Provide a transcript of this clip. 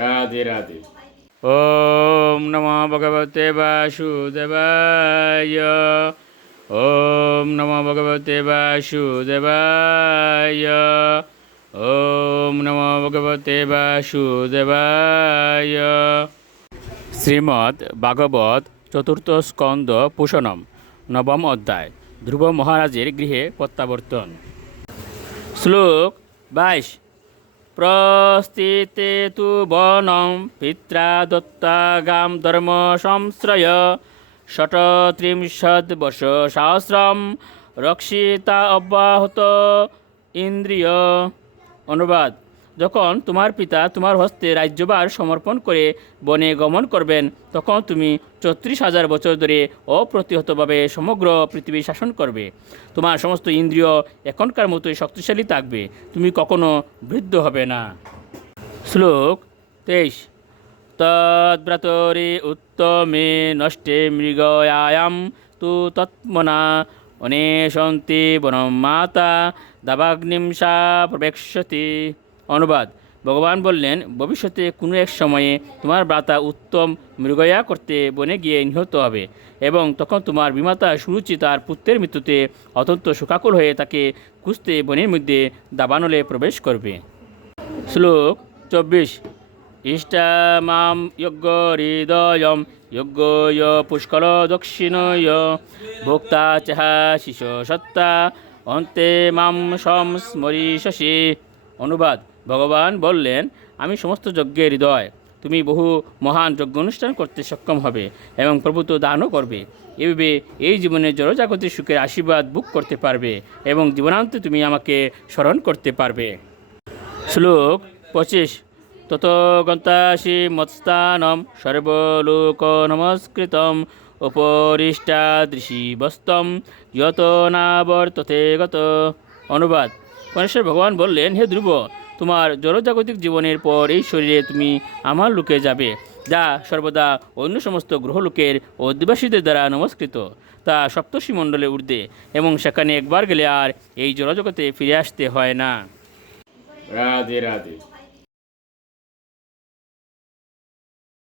রাধে রাধে। ওম নমো ভগবতে বাসুদেবায়। ওম নমো ভগবতে বাসুদেবায়। ওম নমো ভগবতে বাসুদেবায়। শ্রীমদ্ ভাগবত চতুর্থ স্কন্দ পুষণম নবম অধ্যায় ধ্রুব মহারাজের গৃহে প্রত্যাবর্তন। শ্লোক 22। প্রস্থিতে তু বনম পিত্রা দত্তা গাম ধর্ম সংশ্রয় ষটত্রিংশদ্বর্ষ সহস্রম রক্ষিতা অব্যাহত ইন্দ্রিয়। অনুবাদ: যখন তোমার পিতা তোমার হস্তে রাজ্যভার সমর্পণ করে বনে গমন করবেন, তখন তুমি ৩৪,০০০ বছর ধরে অপ্রতিহতভাবে সমগ্র পৃথিবী শাসন করবে। তোমার সমস্ত ইন্দ্রিয় এখনকার মতোই শক্তিশালী থাকবে, তুমি কখনো বৃদ্ধ হবে না। শ্লোক 23। তদ্ব্রতরে উত্তমে নষ্টে মৃগয়ায়াম তু তৎমনা অনেশন্তি বনম মাতা দাবাগ্নিমসা প্রবেক্ষতি। অনুবাদ: ভগবান বললেন, ভবিষ্যতে কোনো এক সময়ে তোমার ভ্রাতা উত্তম মৃগয়া করতে বনে গিয়ে নিহত হবে এবং তখন তোমার বিমাতা সুরুচি তার পুত্রের মৃত্যুতে অত্যন্ত শোকাকুল হয়ে তাকে খুঁজতে বনের মধ্যে দাবানলে প্রবেশ করবে। শ্লোক 24। ইষ্টামাম যজ্ঞ হৃদয়ম যজ্ঞয় পুষ্কর দক্ষিণয় ভোক্তা চাহা শিশু সত্তা অন্তে মাম সংস্মরিষসি। অনুবাদ: ভগবান বললেন, আমি সমস্ত যজ্ঞের হৃদয়। তুমি বহু মহান যজ্ঞ অনুষ্ঠান করতে সক্ষম হবে এবং প্রভূত দানও করবে। এভাবে এই জীবনে জড়জাগতিক সুখের আশীর্বাদ ভোগ করতে পারবে এবং জীবনান্তে তুমি আমাকে স্মরণ করতে পারবে। শ্লোক 25। তত গন্তাসি মৎস্থানম সর্বলোক নমস্কৃতম উপরিষ্টাদৃশি বস্তম যত নাবর্ততে গত। অনুবাদ: গণেশ্বর ভগবান বললেন, হে ধ্রুব, তোমার জড়জাগতিক জীবনের পর এই শরীরে তুমি আমার লোকে যাবে, যা সর্বদা অন্য সমস্ত গ্রহলোকের অধিবাসীদের দ্বারা নমস্কৃত। তা সপ্তর্ষি মণ্ডলে ঊর্ধ্বে এবং সেখানে একবার গেলে আর এই জড়জগতে ফিরে আসতে হয় না। রাধে রাধে।